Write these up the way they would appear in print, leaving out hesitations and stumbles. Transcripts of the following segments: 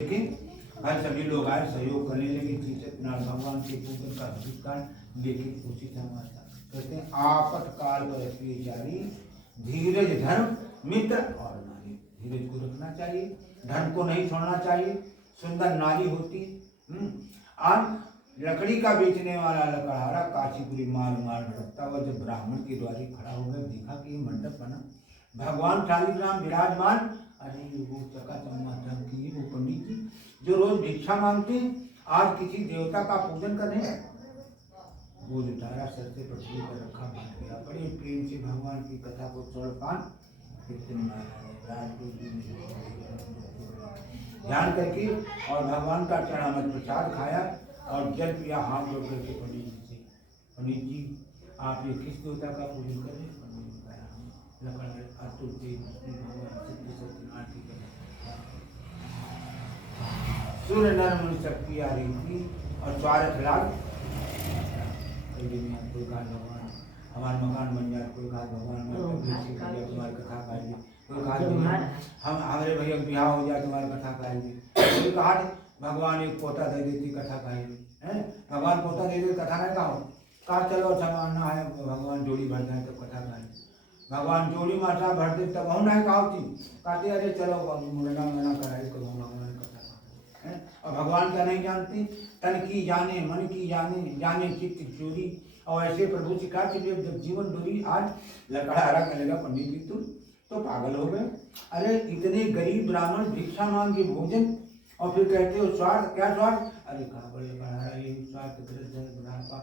लेकिन भाई सभी लोग आए सहयोग करने लगे सत्यनारायण भगवान के पूजन का अधिकार। लेकिन उसी समय कहते हैं आपतकाल पर जारी धीरज धर्म मित्र और नारी। धीरज को रखना चाहिए, धर्म को नहीं छोड़ना चाहिए। सुंदर नारी होती लकड़ी का बेचने वाला लकड़हारा काशीपुरी मार मार रखता हुआ जब ब्राह्मण के द्वारे खड़ा हो गया, देखा कि ये मंडप बना, भगवान शालिग्राम विराजमान। अरे वो चकाचौंध की वो पंडित जी जो रोज भिक्षा मांगते आज किसी देवता का पूजन करने वो उतारा सर से पृथ्वी पर रखा, बांध गया। बड़े प्रेम से भगवान की कथा को छोड़ पान ध्यान करके और भगवान का चरणामृत प्रसाद खाया और जल पिया। हाथ जोड़ करके पंडित जी से, पंडित जी आप ये किस देवता का पूजन करें? सूर्य नर मुनि शक्ति आ रही थी और स्वार्थ लाल कोई कहा भगवान हमारा मकान बन जाए, कोई कहा भगवान तुम्हारी कथा खाएगी, कोई कहा हम हमारे भैया ब्याह हो जाए तुम्हारी कथा खाएगी, कोई कहा भगवान एक पोता दे देती कथा खाएगी है, भगवान पोता दे देती कथा नहीं कहा चलो अच्छा मानना है भगवान जोड़ी भर जाए तब कथा खाएगी। भगवान जोड़ी माता भर दे तब हम नहीं कहावती कहते अरे चलो मुरना मना कराए तो भगवान कथा है। और भगवान क्या नहीं जानती, तन की जाने मन की जाने जाने चित्त चोरी। और ऐसे प्रभु जी का जब जीवन डोरी आज लकड़हारा करेगा पंडित जी तुम तो पागल हो गए। अरे इतने गरीब ब्राह्मण भिक्षा मांग के भोजन और फिर कहते हो स्वार्थ, क्या स्वार्थ? अरे कहा बड़े लकड़हारा ये स्वार्थ बुढ़ापा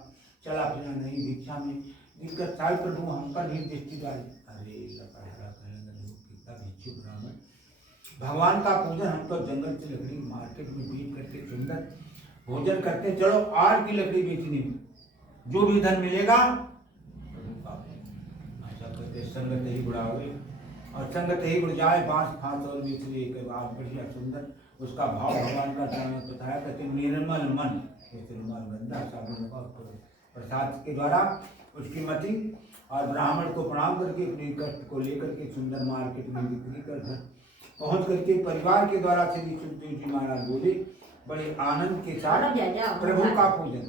चला फिरा नहीं भिक्षा में दिक्कत साई प्रभु हम पर भी दृष्टि डाले। अरे लकड़हारा कहेंगे कितना भिक्षु ब्राह्मण, भगवान का पूजन हम तो जंगल से लकड़ी मार्केट में बेच करके सुंदर भोजन करते। चलो आज की लकड़ी बेचने में जो भी धन मिलेगा ऐसा करते संगत ही बुढ़ावे और संगत ही बुढ़ जाए बांस फांस और बिछली एक बात बढ़िया सुंदर उसका भाव भगवान का बताया करते निर्मल मन निर्मल गंदा साबुन का प्रसाद के द्वारा उसकी मति और ब्राह्मण को प्रणाम करके अपने कष्ट को लेकर के सुंदर मार्केट में बिक्री कर पहुंच करके परिवार के द्वारा श्री सुखदेव जी महाराज बोले बड़े आनंद के साथ प्रभु का पूजन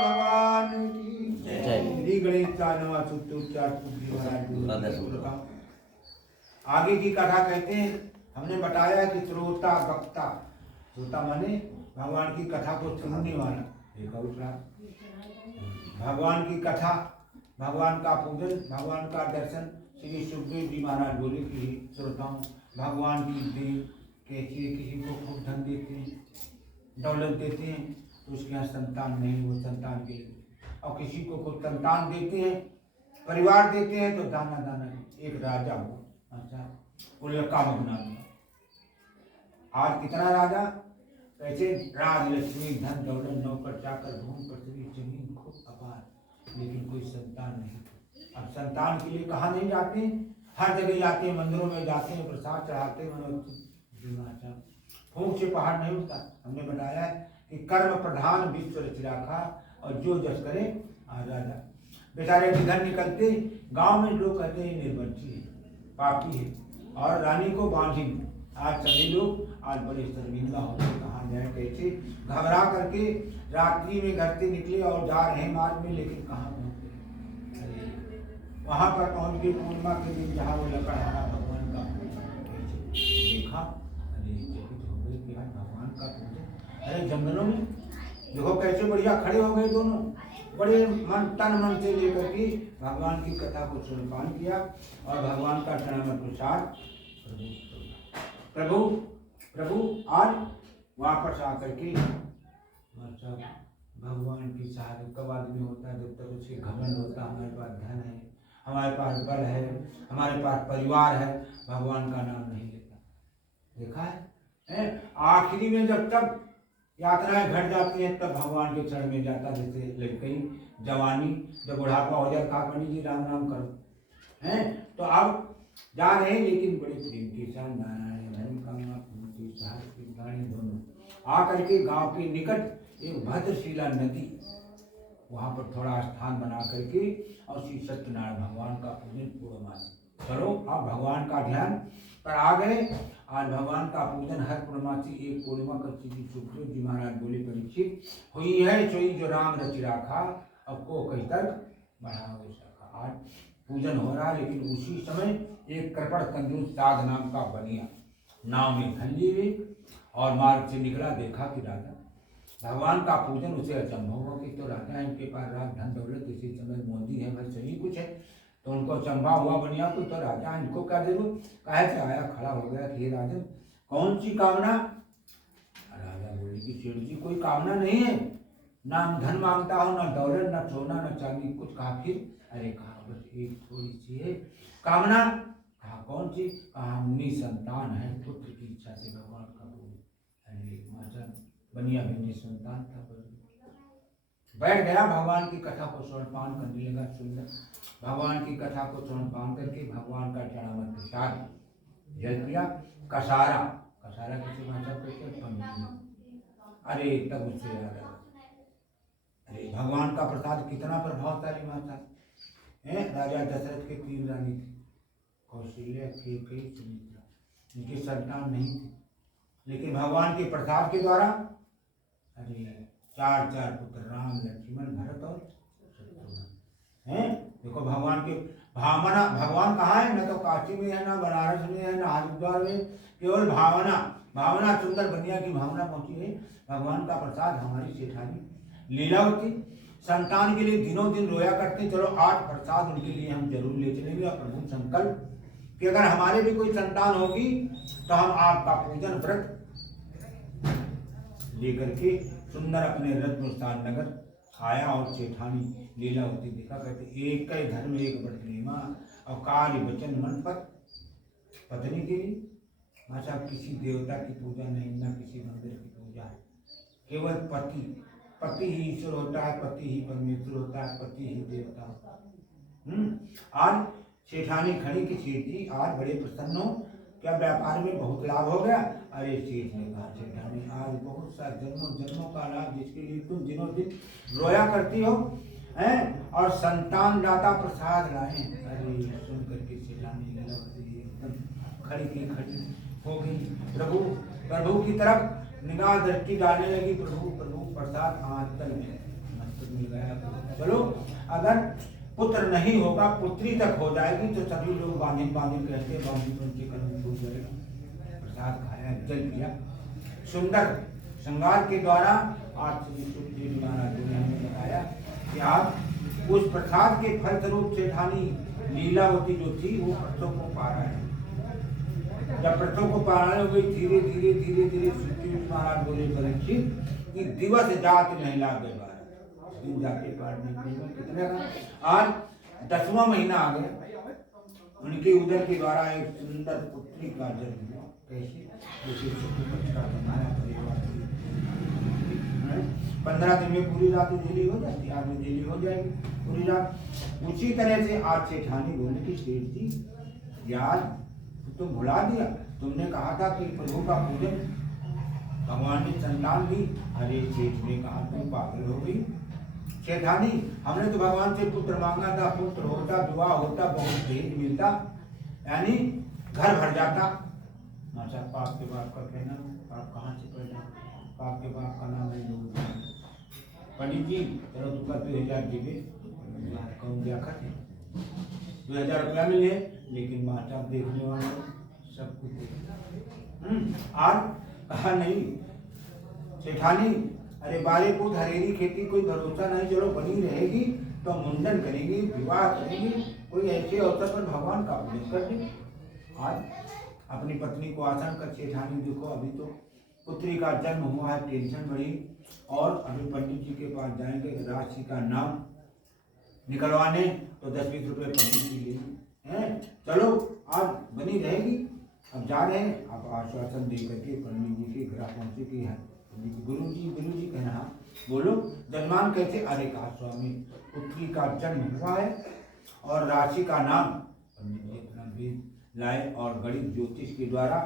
भगवान की श्री गणेश आगे की कथा कहते हैं हमने बताया कि श्रोता वक्ता, श्रोता माने भगवान की कथा को सुनने वाला, भगवान की कथा भगवान का पूजन भगवान का दर्शन। श्री सुखदेव जी महाराज बोले कि श्रोताओं भगवान की देव कैसी किसी को खूब धन देते हैं दौलत देते हैं तो उसके यहाँ संतान नहीं वो संतान के लिए, और किसी को कुछ संतान देते हैं परिवार देते हैं तो दाना दाना एक राजा हो अच्छा बोले काम बना दिया। आज कितना राजा ऐसे राज लक्ष्मी धन दौलत नौकर चाकर भूमि पृथ्वी जमीन खूब अपार, लेकिन कोई संतान नहीं। अब संतान के लिए कहाँ नहीं जाते, हर जगह जाते हैं, मंदिरों में जाते हैं, प्रसाद चढ़ाते हैं, फूंक से पहाड़ नहीं उठता। हमने बताया है कि कर्म प्रधान विश्व रचराखा और जो जस करे राजा। बेचारे धन निकलते गांव में लोग कहते हैं निर्वंशी है पापी है और रानी को बांधी। आज सभी लोग आज बड़े शर्मिंदा होते कहाँ जाए कैसे घबरा करके रात्रि में घर से निकले और जा रहे मार्ग में, लेकिन कहाँ पहुँचे वहाँ पर पहुँच के पूर्णिमा के दिन जहाँ वो लकड़हारा भगवान का देखा। अरे चकित हो गए कि भगवान का पूजन। अरे जंगलों में देखो कैसे बढ़िया खड़े हो गए दोनों, बड़े मन तन मन से लेकर के भगवान की कथा को सुनपान किया और भगवान का चरणामृत प्रसाद प्रभु प्रभु आज वापस आकर के भगवान की सहायता कब आदमी होता है जब तक उसके घमंड होता है हमारे पास धन है हमारे पास बल है हमारे पास परिवार है, भगवान का नाम नहीं लेता। देखा है आखिरी में जब तक यात्राएं घट जाती हैं तब भगवान के चरण में जाता। जैसे लड़की जवानी जब बुढ़ापा हो जाए कहा पंडित जी राम राम करो हैं तो अब जा रहे हैं, लेकिन बड़े प्रेम के साथ नारायण धर्म दोनों आ करके गांव के निकट एक भद्रशिला नदी वहाँ पर थोड़ा स्थान बना करके और श्री सत्यनारायण भगवान का पूजन पूर्णमासी। चलो अब भगवान का ध्यान पर आ गए। आज भगवान का पूजन हर पूर्णमासी एक पूर्णिमा कर श्री सुखदेव जी महाराज बोले, परीक्षित हुई है सोई जो राम रचि राखा, अब को कहीं तक बढ़ाओ सका। आज पूजन हो रहा है, लेकिन उसी समय एक कृपण कंजूस साध नाम का बनिया नाव में धन लिए और मार्ग से निकला। देखा कि राजा भगवान का पूजन उसे अचंभव हो कि तो राजा इनके पास राज धन दौलत इसी समय मोदी है, भाई सभी कुछ है, तो उनको अचंभा हुआ बनिया को, तो राजा इनको क्या जरूर कहे से आया खड़ा हो गया कि राजन कौन सी कामना। राजा बोले कि सेठ जी कोई कामना नहीं है, ना धन मांगता हो, ना दौलत, ना सोना, ना चांदी, कुछ। कहा फिर? अरे कहा बस एक थोड़ी सी है कामना। कहा कौन सी? कहा निसंतान है, पुत्र की इच्छा से भगवान का बोले। बनिया भी निसंतान था। बैठ गया, भगवान की कथा को श्रवणपान करने लगा। सुंदर भगवान की कथा को श्रवणपान करके भगवान का चढ़ावा प्रसाद जल दिया। कसारा, कसारा किसी भाषा को अरे तब उससे याद आया, अरे भगवान का प्रसाद कितना प्रभावशाली भाषा है। राजा दशरथ के 3 रानी थी, कौशल्या, कैकेयी, सुमित्रा। इनके संतान नहीं थे, लेकिन भगवान के प्रसाद के द्वारा अरे 4 पुत्र, राम, लक्ष्मण, भरत और शत्रुघ्न हैं। देखो भगवान के भावना, भगवान कहाँ है? न तो काशी में है, ना बनारस में है, ना हरिद्वार में, केवल भावना। भावना सुंदर बनिया की भावना पहुंची है। भगवान का प्रसाद हमारी सेठानी लीलावती संतान के लिए दिनों दिन रोया करते। चलो 8 प्रसाद उनके लिए हम जरूर ले चलेंगे। और प्रभु संकल्प कि अगर हमारे भी कोई संतान होगी तो हम आपका पूजन व्रत लेकर के सुंदर अपने रत्नस्थान नगर आया। और सेठानी लीलावती देखा करते, एक कई धर्म एक व्रत नियमा, और कार्य वचन मन पत्नी के लिए भाषा किसी देवता की पूजा नहीं, ना किसी मंदिर की पूजा है। केवल पति, पति ही ईश्वर होता है, पति ही परमेश्वर होता है, पति ही देवता होता है। आज सेठानी खड़ी की सेठ जी आज बड़े प्रसन्न हो, क्या व्यापार में बहुत लाभ हो गया। अरे सेठ ने कहा, सेठानी आज बहुत सा जन्मों का लाभ, जिसके लिए तुम दिनों दिन रोया करती हो हैं, और संतान दाता प्रसाद लाए। अरे सुन करके सेठानी लीलावती एकदम खड़ी की खड़ी हो गई। प्रभु की तरफ निगाह दृष्टि डालने लगी। प्रभु प्रसाद आंचल में मस्तक मिल गया। चलो अगर पुत्र नहीं होगा, पुत्री तक हो जाएगी, तो सभी लोग बांधिन कहते, बांधिन उनके कर्म टूट जाएगा। प्रसाद खाया, जल पिया। सुंदर श्रृंगार के द्वारा आज श्री सुखदेव महाराज जी ने हमें बताया कि आज उस प्रसाद के फलस्वरूप सेठानी लीलावती जो थी वो प्रसव को पा रहा है। जब प्रसव को पारायण हो गई, धीरे धीरे सुखदेव महाराज बोले, परीक्षित कि दिवस जात नहीं लागे दिन जाके कितने का आज 10वां महीना आ गया। उनके उदर के द्वारा एक सुंदर पुत्री का जन्म हुआ। कैसे? जैसे 15 दिन में पूरी रात उजेली हो जाती, आज उजेली हो जाएगी पूरी रात। उसी तरह से आज सेठानी बोले कि सेठ जी यार तुम भुला दिया, तुमने कहा था कि प्रभु का पूजन भगवान ने संतान दी। अरे सेठ ने कहा तुम पागल हो गई सेठानी, हमने तो भगवान से पुत्र मांगा था, पुत्र होता, विवाह होता, बहुत दहेज मिलता, यानी घर भर जाता। माचा पाप के बाप का कहना, पाप कहाँ से पैदा? पाप के बाप का नाम है लोग। पंडित जी चलो तुमका 2000 देवे, कौन दिया खाते 2000 रुपया मिले, लेकिन माचा देखने वाले सब कुछ आज कहा नहीं सेठानी। अरे बारे पुत हरेरी खेती कोई भरोसा नहीं, चलो बनी रहेगी तो मुंडन करेंगी, विवाह करेंगी, कोई ऐसे अवसर पर भगवान का पूजन कर दे। आज अपनी पत्नी को आसन कर सेठानी देखो, अभी तो पुत्री का जन्म हुआ है, टेंशन बढ़ी, और अभी पंडित जी के पास जाएंगे राशि का नाम निकलवाने, तो 10-20 रुपये पंडित जी ले। चलो आज बनी रहेगी। अब जा रहे हैं, अब आश्वासन दे करके पंडित जी के घर पहुँचे कि है गुरु जी कहना, बोलो जन्मान कैसे? अरे कहा स्वामी पुत्री का जन्म हुआ है और राशि का नाम, पंडित जी अपना वेद लाए और गणित ज्योतिष के द्वारा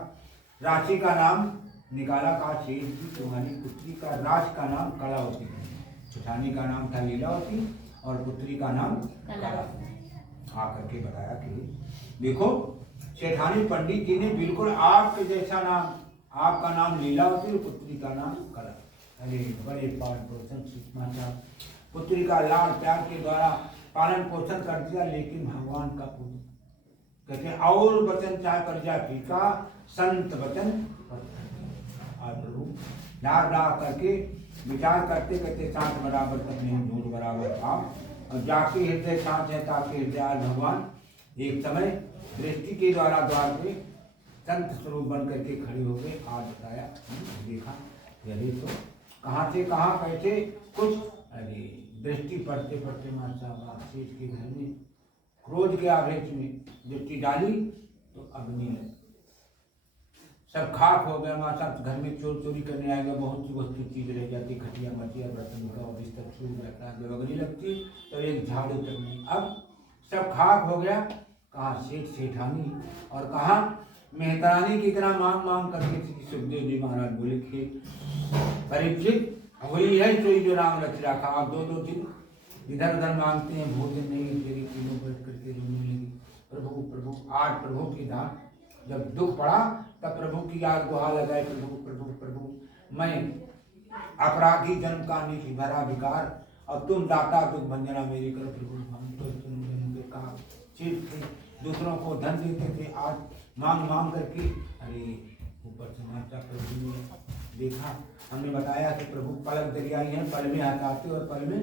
राशि का नाम निकाला। कहा सेठ जी तुम्हारी पुत्री का राशि का नाम कलावती है। सेठानी का नाम था लीलावती और पुत्री का नाम कला। आकर के बताया कि देखो सेठानी पंडित जी ने बिल्कुल आपके जैसा नाम, आपका नाम लीलावती और पुत्री का नाम कला। अरे बड़े पालन पोषण शिक्षा, पुत्री का लाड़ प्यार के द्वारा पालन पोषण कर दिया, लेकिन भगवान का पूजन कहते हैं और वचन चाहे कर जाए फीका, संत वचन और प्रभु डार डार करके विचार करते कहते सांस बराबर तक नहीं झूठ बराबर पाप, और जाके हृदय सांस है ताकि हृदय भगवान एक समय दृष्टि के द्वारा द्वार पे संत स्वरूप बन करके खड़े हो गए। आज बताया देखा यही तो कहाँ से कहाँ कैसे कुछ, अरे दृष्टि पढ़ते पढ़ते माता शेष के घर में क्रोध के आवेश में दृष्टि डाली तो अग्नि लगी, सब खाक हो गया। माता घर में चोर चोरी करने आएगा, बहुत सी वस्तु चीज रह जाती, खटिया मटिया बर्तन का बिस्तर छूट जाता है, जब अग्नि लगती तो एक झाड़ू तक नहीं, अब सब खाक हो गया। कहाँ सेठ सेठानी और कहाँ मेहतरानी की तरह मांग मांग करके सुखदेव जी महाराज बोले कि परीक्षित वही है सोई जो राम रच रखा, आप दो दो दिन इधर उधर मांगते हैं, भोजन नहीं तेरी तीनों बैठ करके रोने लगी। प्रभु प्रभु आज प्रभु की दान, जब दुख पड़ा तब प्रभु की याद गुहार लगाए, प्रभु प्रभु प्रभु मैं अपराधी जन्म का निधि भरा विकार, और तुम दाता दुख भंजना मेरी करो प्रभु। हम तो कहा दूसरों को धन देते थे, आज मांग मांग करके, अरे ऊपर से माता प्रभु ने देखा, हमने बताया कि प्रभु पलक दरियाई है, पल में हटाते और पल में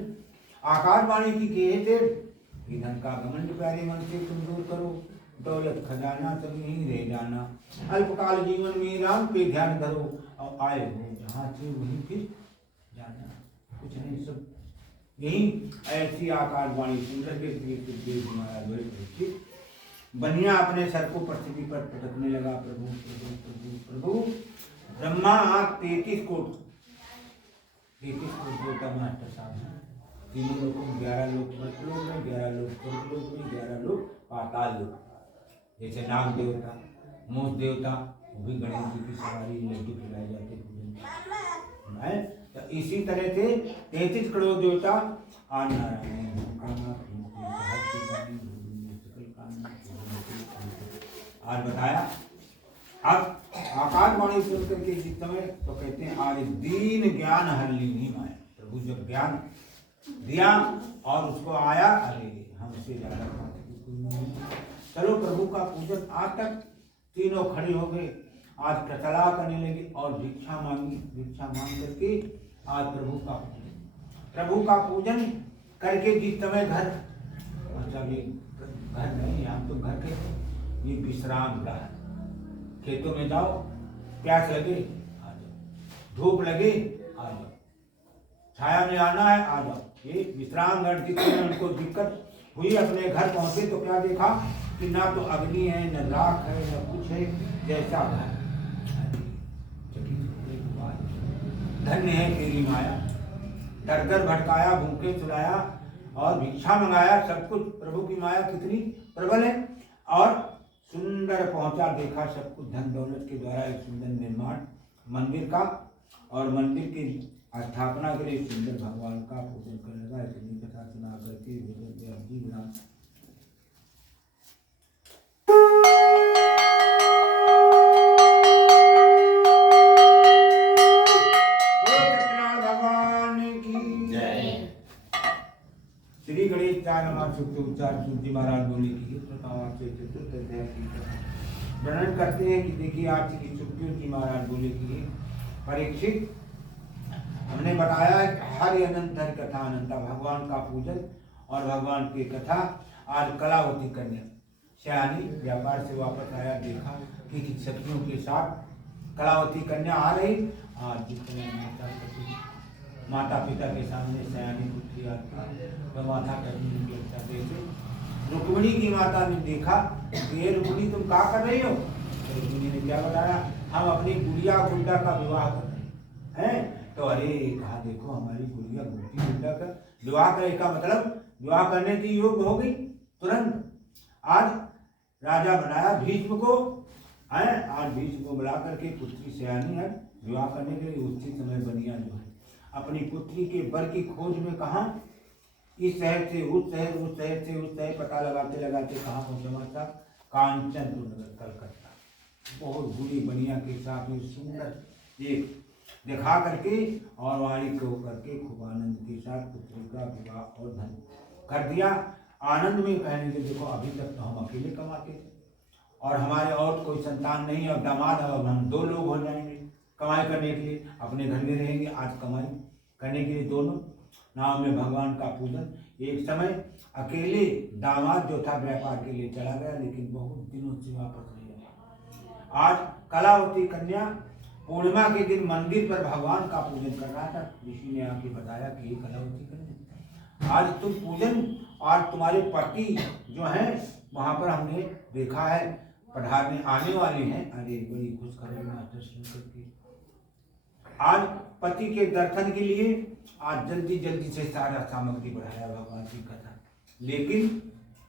आकाशवाणी की कहे थे धन का घमंड प्यारे मन से तुम दूर करो, दौलत खजाना सब यहीं रह जाना, अल्पकाल जीवन में राम पे ध्यान धरो, और आए हो जहाँ से वहीं फिर जाना, कुछ नहीं सब यही। ऐसी आकाशवाणी सुंदर के देव महाराज बनिया अपने सर को पृथ्वी पर पटकने लगा, प्रभु प्रभु प्रभु प्रभु। ब्रह्मा 33 कोट देवता मास्टर साहब, तीनों लोगों 11 लोग मृतलोक में, 11 लोग स्वर्गलोक में, 11 लोग पाताल लोक। जैसे नाग देवता, मोह देवता, वो भी गणेश जी की सवारी लड्डू खिलाए जाते हैं। तो इसी तरह से 33 करोड़ देवता और नारायण आज बताया। अब आकाशवाणी सुन करके जिस समय तो कहते हैं आज दीन ज्ञान हर लीनी माया, प्रभु जब ज्ञान दिया और उसको आया, अरे हमसे ज्यादा चलो प्रभु का पूजन। आज तक तीनों खड़े हो गए, आज कचला करने लगे और भिक्षा मांगी, भिक्षा मांग करके आज प्रभु का पूजन करके जिस समय घर, मतलब ये घर नहीं, हम तो घर के ये विश्राम का है। खेतों में जाओ, प्यास लगे आ जाओ, धूप लगे आ जाओ, छाया में आना है आ जाओ, ये विश्राम घर जितने उनको दिक्कत हुई, अपने घर पहुंचे तो क्या देखा कि ना तो अग्नि है, न राख है, न कुछ है, जैसा घर। धन्य है तेरी माया, डर कर भटकाया, भूखे सुलाया और भिक्षा मंगाया, सब कुछ। प्रभु की माया कितनी प्रबल है। और सुंदर पहुंचा, देखा सब कुछ धन दौलत के द्वारा एक सुंदर निर्माण मंदिर का, और मंदिर की स्थापना के लिए सुंदर भगवान का पूजन करने लगा। इतनी कथा सुना करके जी विराम। श्री गणेश उच्चार सूर्य महाराज बोले की चतुर्थ अध्याय की वर्णन करते हैं कि देखिए आज श्री सुखदेव जी महाराज बोले की परीक्षित, हमने बताया हरि अनंत हरि कथा अनंता, भगवान का पूजन और भगवान की कथा। आज कलावती कन्या श्यानी व्यापार से वापस आया, देखा कि सखियों के साथ कलावती कन्या आ रही। आज जितने माता पिता के सामने सयानी पुत्री आती तो माता कहती लगता देखे। रुक्मिणी की माता ने देखा कि ये रुक्मिणी तुम क्या कर रही हो, तो रुक्मिणी ने क्या बताया, हम अपनी गुड़िया गुड्डा का विवाह कर रहे हैं। तो अरे कहा देखो हमारी गुड़िया गुड्डा का विवाह करे का मतलब विवाह करने की योग्य हो गई तुरंत। आज राजा बनाया भीष्म को, है आज भीष्म को बुला करके पुत्री सयानी है विवाह करने के लिए उसी समय बनिया जो है। अपनी पुत्री के वर की खोज में कहा, इस शहर से उस शहर, उस शहर से उस शहर, पता लगाते लगाते कहाँ पहुँचे माता? कांचनपुर नगर, कलकत्ता। बहुत बुरी बनिया के साथ में सुंदर एक दिखा करके और वाणी को करके खूब आनंद के साथ पुत्री का विवाह और धन कर दिया। आनंद में कहने के देखो अभी तक तो हम अकेले कमाते थे और हमारे और कोई संतान नहीं, अब दामाद अब हम 2 लोग हो जाएंगे कमाई करने के लिए, अपने घर में रहेंगे। आज कमाई करने के लिए दोनों नाव में भगवान का पूजन। एक समय अकेले दामाद जो था व्यापार के लिए चला गया, लेकिन बहुत दिनों से वापस नहीं आया। आज कलावती कन्या पूर्णिमा के दिन मंदिर पर भगवान का पूजन कर रहा था। ऋषि ने आके बताया कि कलावती कन्या आज तुम पूजन और तुम्हारे पति जो हैं वहां पर हमने देखा है पधारने आने वाले हैं। अरे बड़ी खुशखबरी मास्टर सुन करके आज पति के दर्शन के लिए आज जल्दी जल्दी से सारा सामग्री बढ़ाया भगवान की कथा, लेकिन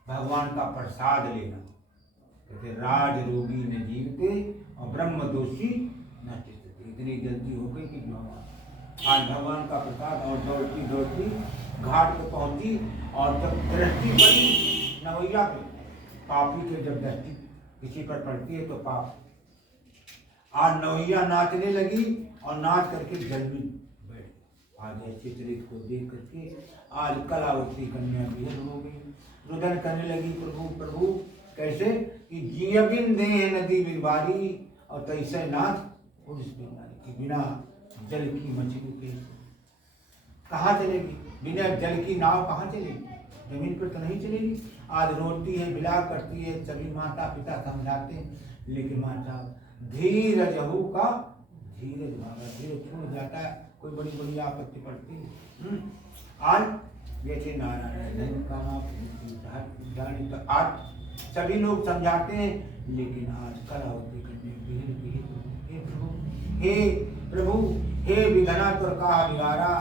भगवान का प्रसाद लेना। कहते राज रोगी न जीवते और ब्रह्म दोषी न टिकते। इतनी जल्दी हो गई कि आज भगवान का प्रसाद। और दौड़ती दौड़ती घाट पे पहुंची और जब दृष्टि पड़ी नवैया पे, पापी के जब दृष्टि किसी पर पड़ती है तो पाप। आज नवैया नाचने लगी और नाच करके जल में बैठ। आज ऐसे चरित्र को देख करके आज कलावती कन्या विहल हो गई, रुदन करने लगी प्रभु प्रभु। कैसे कि जियबिन दे नदी बिरबारी और तैसे नाथ पुरुष बिरबारी। बिना जल की मछली के कहाँ चलेगी? बिना जल की नाव कहाँ चलेगी? जमीन पर तो नहीं चलेगी। आज रोती है, विलाप करती है, सभी माता पिता समझाते हैं, लेकिन माता धीरज हु का धीरज भागा, धीरज छूट जाता है, कोई बड़ी बड़ी आपत्ति पड़ती है। आज जैसे नारायण का तो आज सभी लोग समझाते हैं, लेकिन आज कलावती करने हे प्रभु, हे प्रभु, हे विधना तो कहा बिहारा,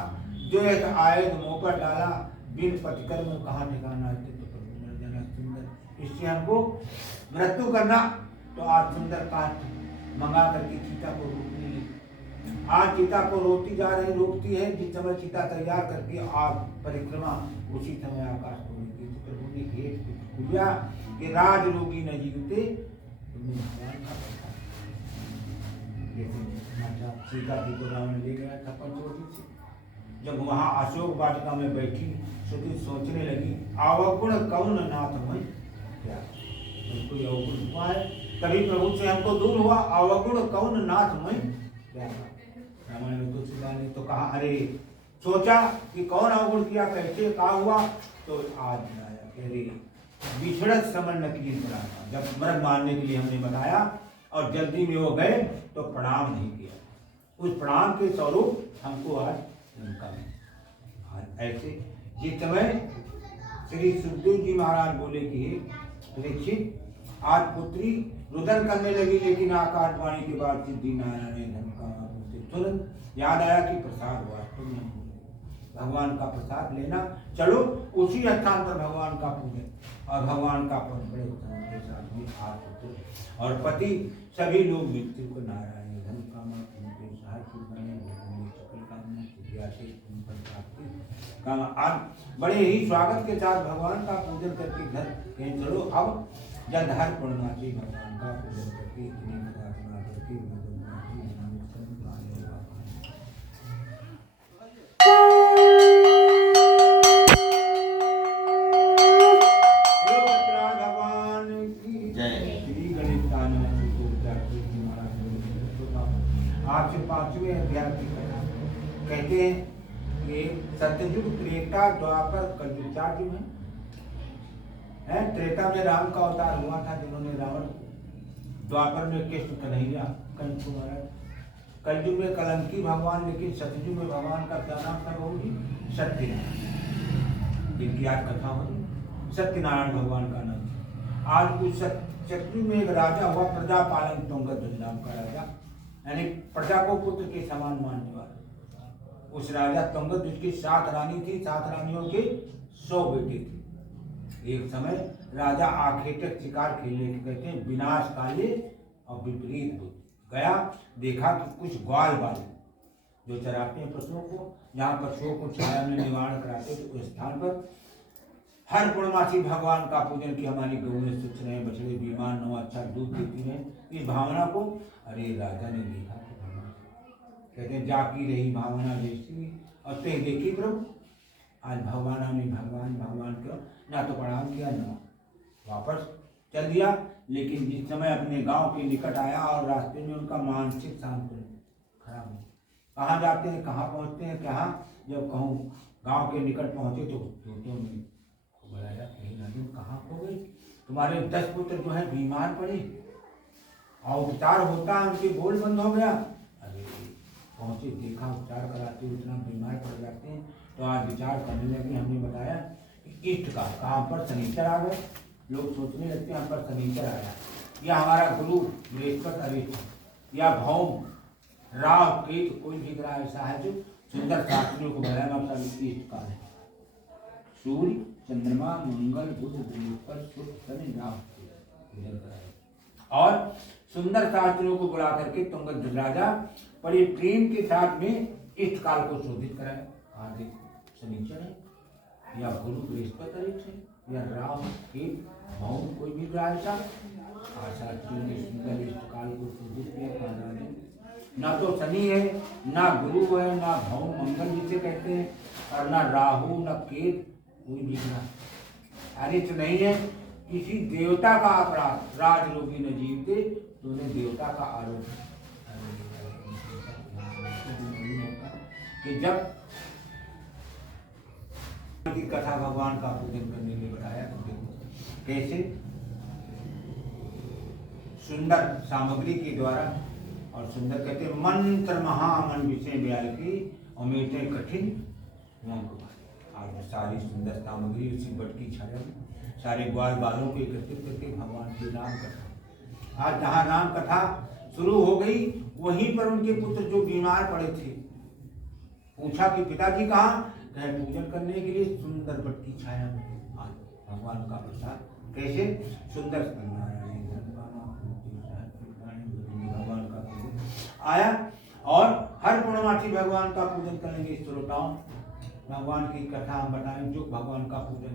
जो एक आयत मुँह पर डाला, बिन पतिकर्म कहाँ ठिकाना। तो प्रभु मर जाना सुंदर, इससे हमको मृत्यु करना। तो आज सुंदर काठ मंगा करके चीता को रोकने लगी। आज चीता को रोकती जा रही, रोकती है। जिस समय चीता तैयार करके आग परिक्रमा, उसी समय आकाश को रोकती। तो प्रभु ने भेंट पूजा कि राज रोगी न जीवते, तुमने भगवान का प्रसाद। सीता जी को रावण ले गया था पंचवटी से। जब वहाँ अशोक वाटिका में बैठी सती सोचने लगी, अवगुण कौन नाथ मैं क्या कोई अवगुण हुआ है? तभी प्रभु से हमको दूर हुआ। अवगुण कौन नाथ मैं क्या? रामायण में तुलसीदास ने तो कहा, अरे सोचा कि कौन अवगुण किया, कैसे कहा हुआ। तो आज आया कह रही बिछड़त समन नकली पड़ा। जब मृग मारने के लिए हमने बताया और जल्दी में वो गए तो प्रणाम नहीं किया। उस प्रणाम के स्वरूप हमको आज लंका में ऐसे जिस समय श्री सुखदेव जी महाराज बोले कि परीक्षित, आज पुत्री रुदन करने लगी, लेकिन आकाशवाणी के बाद सिद्धि नारायण धन का तुरंत याद आया कि प्रसाद वास्तव में भगवान का प्रसाद लेना। चलो उसी स्थान पर भगवान का पूजन और भगवान का बड़े उत्साह के साथ में आज और पति सभी लोग मृत्यु को नारायण धन कामना आज बड़े ही स्वागत के साथ भगवान का पूजन करके घर कहीं चलो। अब जलधार पूर्णमासी भगवान का पूजन करके भगवान की जय। श्री गणेश आज से 5वें अध्याय की कहते हैं कि सत्ययुग, त्रेता, द्वापर, कलयुग 4 युग है। त्रेता में राम का अवतार हुआ था जिन्होंने रावण, द्वापर में कृष्ण कन्हैया कंस को मारा, कलयुग में कलंकी भगवान, लेकिन सतयुग में भगवान का क्या नाम था बहू जी? सत्यनारायण, जिनकी आज कथा हो रही, सत्यनारायण भगवान का नाम। आज उस सतयुग में एक राजा हुआ प्रजापालन तुंगध्वज नाम का राजा, यानी प्रजा को पुत्र के समान मानने वाला। उस राजा तुंगध्वज की 7 रानी थी, 7 रानियों के 100 बेटे थे। एक समय राजा आखेटक शिकार खेलने के कहते हैं विनाश काले और विपरीत बुद्धि गया, देखा कि कुछ ग्वाल बाल जो चराते हैं पशुओं को, जहाँ पशुओं को छाया में निवारण कराते हैं, तो उस स्थान पर हर पूर्णमासी भगवान का पूजन की हमारी गौएं स्वच्छ रहे, बछड़े बीमार न हो, अच्छा दूध देती रहे, इस भावना को अरे राजा ने देखा तो भगवान कहते हैं जाकी रही भावना जैसी और ते देखी प्रभु। आज भगवान ने भगवान क्यों ना तो प्रणाम किया ना वापस चल दिया, लेकिन जिस समय अपने गांव के निकट आया और रास्ते में उनका मानसिक संतुलन खराब हो, कहाँ जाते हैं कहाँ पहुँचते हैं कहाँ, जब कहूँ गांव के निकट पहुँचे तो तोतों ने बुलाया कहीं ना तुम कहाँ खो गई, तुम्हारे 10 पुत्र जो है बीमार पड़े और उपचार होता है उनके बोल बंद हो गया। अरे पहुँचे देखा उपचार कराते इतना बीमार पड़ जाते हैं, तो आज विचार करने लगे। हमने बताया कि इष्ट का कहाँ पर शनिचर आ गए, लोग सोचने लगते हैं हम पर शनिचर आया, या हमारा गुरु बृहस्पति अरिष्ट या भौम राव केतु कोई भी ग्रह ऐसा है जो सुंदर शास्त्रियों को बताया मतलब इष्ट काल है। सूर्य चंद्रमा मंगल बुध बृहस्पति शुक्र शनि राहु पूजन कराए और सुंदर शास्त्रियों को बुला करके तुंगध्वज राजा बड़े प्रेम के साथ में इष्ट काल को शोधित कराए। आज शनिचर है या गुरु बृहस्पति अरिष्ट है या राहु केतु भौम कोई भी ग्रह ऐसा, शास्त्रियों ने सुंदर इष्ट काल को शोधित किया। ना तो शनि है ना गुरु है ना भौम मंगल जिसे कहते हैं और ना राहु ना केतु कोई भी ग्रह अरिष्ट नहीं है। किसी देवता का अपराध राज रोगी न जीवते, तो उन्हें देवता का आरोप कि जब की कथा भगवान का पूजन करने में बताया तो देखो कैसे सुंदर सामग्री के द्वारा, और सुंदर कहते मंत्र महामन विषय व्याल की और मीठे कठिन मंत्र। आज सारी सुंदर सामग्री उसी बट की छाया में सारे ग्वाल बालों को एकत्रित करके भगवान की राम कथा, आज जहाँ राम कथा शुरू हो गई वहीं पर उनके पुत्र जो बीमार पड़े थे पूछा कि पिताजी कहाँ, कहे पूजन करने के लिए सुंदर बट की छाया में। आज भगवान का प्रसाद कैसे सुंदर भगवान का पूजन आया और हर पूर्णमासी भगवान का पूजन करेंगे। श्रोताओं भगवान की कथा हम बताएं जो भगवान का पूजन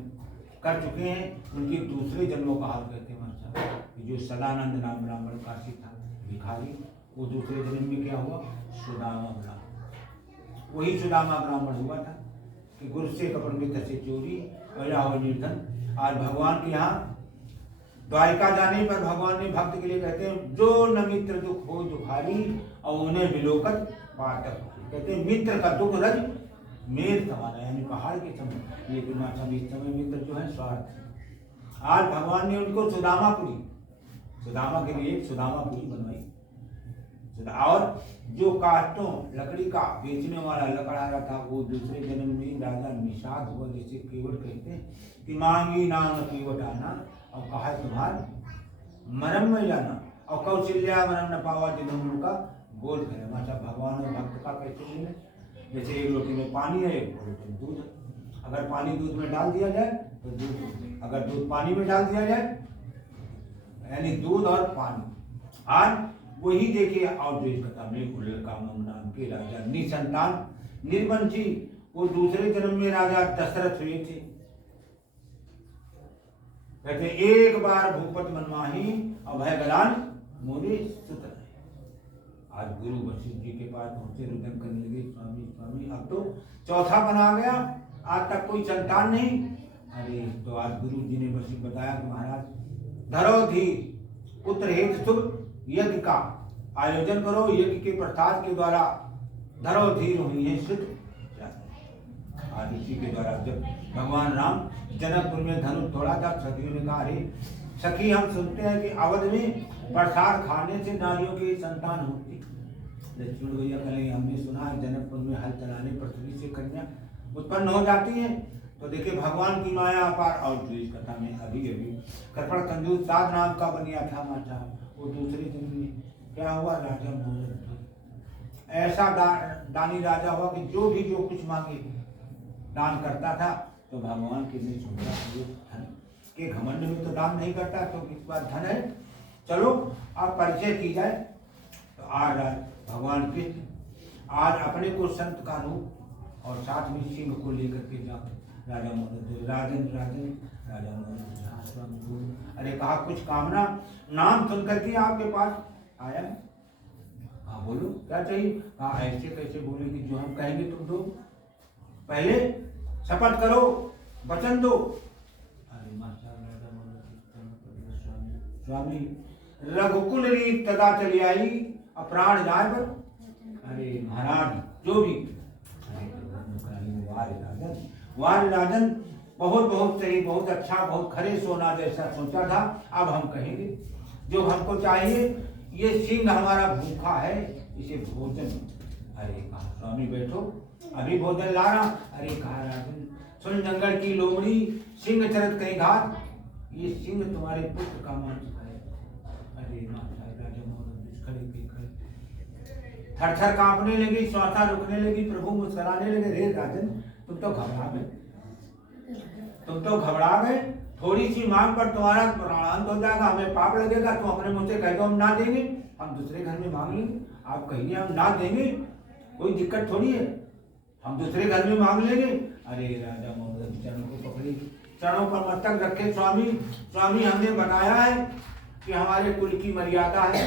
कर चुके हैं उनके दूसरे जन्मों का हाल कहते हैं। जो सदानंद नाम ब्राह्मण काशी था भिखारी, वो दूसरे जन्म में क्या हुआ सुदामा ब्राह्मण, वही सुदामा ब्राह्मण हुआ था कि गुरु से कपड़ में से चोरी और या निर्धन। आज भगवान के यहाँ द्वारिका जाने पर भगवान ने भक्त के लिए कहते हैं जो न मित्र दुख हो दुखारी और उन्हें विलोकत पाठक, कहते हैं मित्र का दुख रज मेर समान है, यानी पहाड़ के समय, लेकिन माता इस समय मित्र जो है स्वार्थ। आज भगवान ने उनको सुदामापुरी, सुदामा के लिए सुदामापुरी बनवाई। और जो काष्टों लकड़ी का बेचने वाला लकड़हारा था वो दूसरे जन्म में राजा निषाद हुआ, जिसे केवट कहते हैं कि मांगी नाम केवट आना और कहा तुम्हार मरम में जाना और कौशल्या मरम न पावा जिन्होंने उनका बोल करे। मतलब भगवान और भक्त का कैसे मिले, जैसे एक लोटी में पानी है एक लोटी में दूध है, अगर पानी दूध में डाल दिया जाए तो दूध, अगर दूध पानी में डाल दिया जाए यानी दूध और पानी। आज वही देखिए और देश कथा में उल्लकामम नाम के राजा निसंतान निर्वंशी, वो दूसरे जन्म में राजा दशरथ हुए थे। कहते एक बार भूपत मनमाही अभय गलान मोरे सुत। आज गुरु वशिष्ठ जी के पास पहुंचे, रुदन करने लगे स्वामी स्वामी अब तो चौथा बना गया, आज तक कोई संतान नहीं। अरे तो आज गुरु जी ने वशिष्ठ बताया कि महाराज धरो धीर पुत्र हेतु शुभ यज्ञ का आयोजन करो, यज्ञ के प्रसाद के द्वारा धरो धीर हुई है सिद्ध। आज इसी के द्वारा जब भगवान राम जनकपुर में धनुष तोड़ा था, सखियों ने कहा अरे सखी हम सुनते हैं कि अवध में प्रसाद खाने से नारियों की संतान होती। लक्ष्मण भैया कहेंगे हमने सुना है जनकपुर में हल चलाने पृथ्वी से कन्या उत्पन्न हो जाती है। तो देखिए भगवान की माया अपार। और जो इस कथा में अभी अभी कर्पण कंजूस साध नाम का बनिया था माता, वो दूसरे दिन में क्या हुआ राजा मोहन ऐसा दानी राजा हुआ कि जो भी जो कुछ मांगे दान करता था। तो भगवान के लिए सुंदर धन के घमंड में तो दान नहीं करता, तो इस बार धन है चलो आप परिचय की जाए। तो आज भगवान कृष्ण आज अपने को संत का रूप और साथ में सिंह को लेकर के जाओ। राजा मोहम्मद राजन राजा मोहम्मद, अरे कहा कुछ कामना, नाम सुन करके आपके पास आया। हाँ बोलो क्या चाहिए? कहा ऐसे कैसे बोले कि जो हम कहेंगे तुम दो, पहले शपथ करो, वचन दो। अरे माता राजा मोहम्मद स्वामी रघुकुल रीत तदा चली आई, अप्राण जाए पर। अरे महाराज जो भी, वार राजन बहुत बहुत सही, बहुत अच्छा, बहुत खरे सोना जैसा सोचा था। अब हम कहेंगे जो हमको चाहिए, ये सिंह हमारा भूखा है, इसे भोजन। अरे कहा स्वामी बैठो, अभी भोजन ला रहा। अरे कहा राजन सुन जंगल की लोमड़ी, सिंह चरत कहीं घाट, ये सिंह तुम्हारे पुत्र का मांस खाए। अरे माता राजा मोहम्मद खड़े थर थर कांपने लगी, श्वासा रुकने लगी। प्रभु मुस्कुराने लगे, रे राजन तुम तो घबरा गए, थोड़ी सी मांग पर तुम्हारा प्राणांत हो जाएगा, हमें पाप लगेगा। तुम अपने मुंह से कह दो हम ना देंगे, हम दूसरे घर में मांग लेंगे। आप कहिए हम ना देंगे, कोई दिक्कत थोड़ी है, हम दूसरे घर में मांग लेंगे। अरे राजा मोहम्मद चरणों को पकड़ी, चरणों पर मस्तक रखे। स्वामी हमने बताया है कि हमारे कुल की मर्यादा है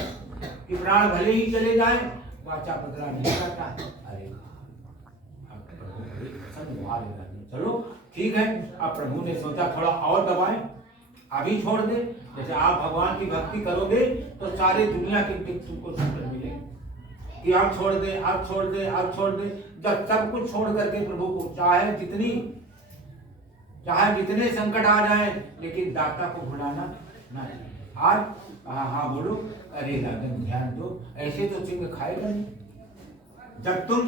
कि प्राण भले ही चले जाए, वाचा बदला नहीं करता है। अरे चलो ठीक है। अब प्रभु ने सोचा थोड़ा और दबाएं, अभी छोड़ दे। जैसे आप भगवान की भक्ति करोगे तो सारी दुनिया के तुमको सुंदर मिलेगी कि आप छोड़ दे, आप छोड़ दे, आप छोड़ दे। जब सब कुछ छोड़ करके प्रभु को चाहे जितने संकट आ जाए, लेकिन दाता को भुलाना ना चाहिए। आज हाँ बोलो। अरे राजन ध्यान दो, ऐसे तो सिंह खाएगा नहीं। जब तुम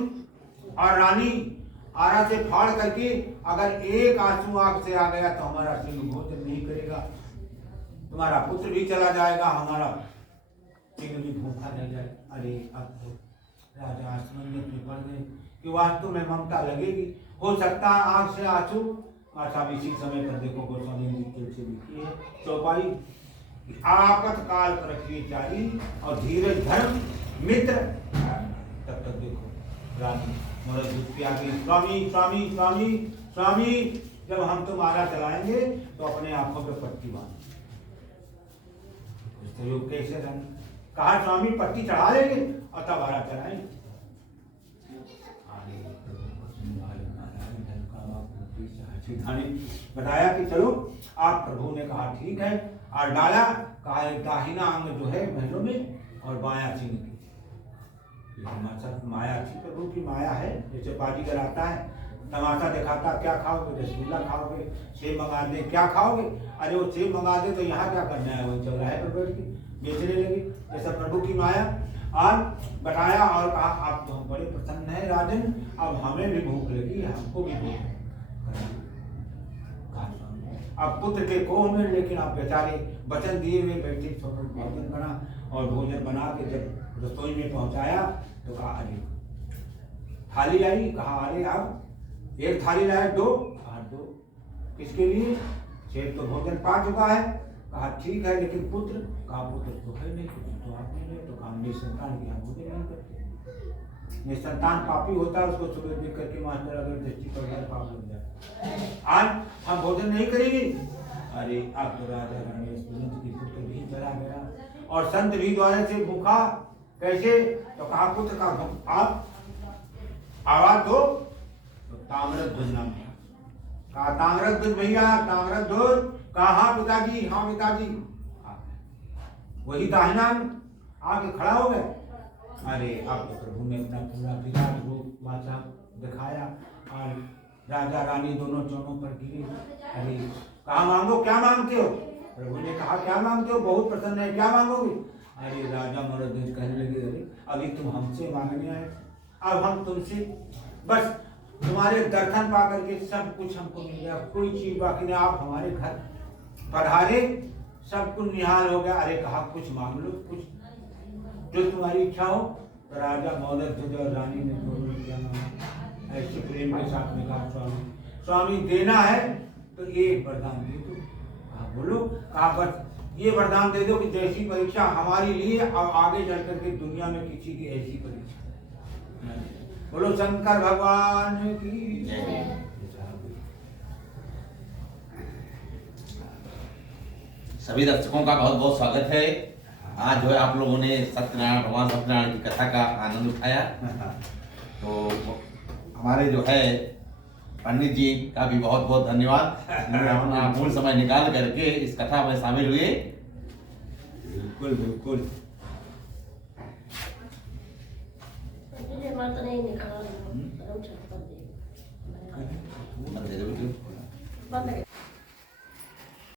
और रानी आरा से फाड़ करके अगर एक आंसू आंख से आ गया तो हमारा सिंह भोजन नहीं करेगा, तुम्हारा पुत्र भी चला जाएगा, हमारा सिंह भी भूखा रह जाए। अरे अब तो राजा आसमंजस में पड़ गए कि वास्तव में ममता लगेगी, हो सकता है आंख से आंसू। अच्छा इसी समय पर देखो गोस्वामी जी तुलसी लिखी है चौपाई, आपतकाल पर रखिए जारी और धीरज धर्म मित्र। तब तक देखो रानी मरद दूध आगे, स्वामी जब हम तुम्हारा चलाएंगे तो अपने आंखों पे पट्टी बांध। कैसे रानी? कहा स्वामी पट्टी चढ़ा लेंगे और तब आरा चलाएंगे। बताया कि चलो आप, प्रभु ने कहा ठीक है, और डाला। कहा दाहिना अंग जो है महलों में और बायां सिंह की। माया थी, प्रभु की माया है। जैसे बाजीगर आता है तमाशा दिखाता, क्या खाओगे? रसगुल्ला खाओगे, सेब मंगा दे, क्या खाओगे? अरे वो सेब मंगा दे तो यहाँ क्या करना है, वो चौराहे पर बैठ के बेचने लगे। जैसा प्रभु की माया आज बताया और कहा आप तो हम बड़े प्रसन्न हैं राजन, अब हमें भी भूख लगी, हमको भी भूख। अब पुत्र के कोह में, लेकिन आप बेचारे वचन दिए हुए बैठे, भोजन बना और भोजन बना के जब रसोई में पहुंचाया तो कहा अरे थाली आई। कहा अरे आप एक थाली लाए, दो? कहा दो। किसके लिए? शेर तो भोजन पा चुका है। कहा ठीक है, लेकिन पुत्र? कहा पुत्र तो है नहीं, पुत्र तो आप नहीं है। तो कहा निसंतान की हम भोजन नहीं करते। निसंतान पापी होता है, उसको सुबह देख करके मास्टर अगर दृष्टि पड़ जाए पाप लग जाए। आज हम भोजन नहीं करेंगे। अरे अब तो राजा रानी की पुत्र भी चला गया और संत भी द्वारे से भूखा। कैसे? तो कहा पुत्र का आप आवाज दो तो ताम्रत दूध नाम। कहा ताम्रत दूध भैया, ताम्रत दूध। कहा हाँ पिताजी, हाँ पिताजी। वही दाहिना आके खड़ा हो गया। अरे अब तो प्रभु ने अपना पूरा विराट रूप वाचा दिखाया और राजा रानी दोनों चरणों पर गिरे। अरे कहा मांगो, क्या मांगते हो? प्रभु ने कहा क्या मांगते हो? बहुत प्रसन्न है, क्या मांगोगे? अरे राजा मरद कहने लगे अरे अभी तुम हमसे मांगने आए, अब हम तुमसे बस तुम्हारे दर्शन पा करके सब कुछ हमको मिल गया, कोई चीज बाकी नहीं। आप हमारे घर पधारे, सब कुछ निहाल हो गया। अरे कहा कुछ मांग लो, कुछ जो तुम्हारी इच्छा हो। तो राजा मौलत और रानी ने दोनों क्या मांगा, ऐसे प्रेम के साथ में कहा स्वामी देना है तो एक वरदान दे दो। कहा बोलो। कहा बस ये वरदान दे दो कि जैसी परीक्षा हमारी लिए अब आगे चल करके दुनिया में किसी की ऐसी परीक्षा बोलो शंकर भगवान की जय। सभी दर्शकों का बहुत बहुत स्वागत है। आज जो है आप लोगों ने सत्यनारायण भगवान सत्यनारायण की कथा का आनंद उठाया। तो हमारे जो है पंडित जी का भी बहुत बहुत धन्यवाद, अपना अमूल्य समय निकाल करके इस कथा में शामिल हुए। बिल्कुल बिल्कुल। बंद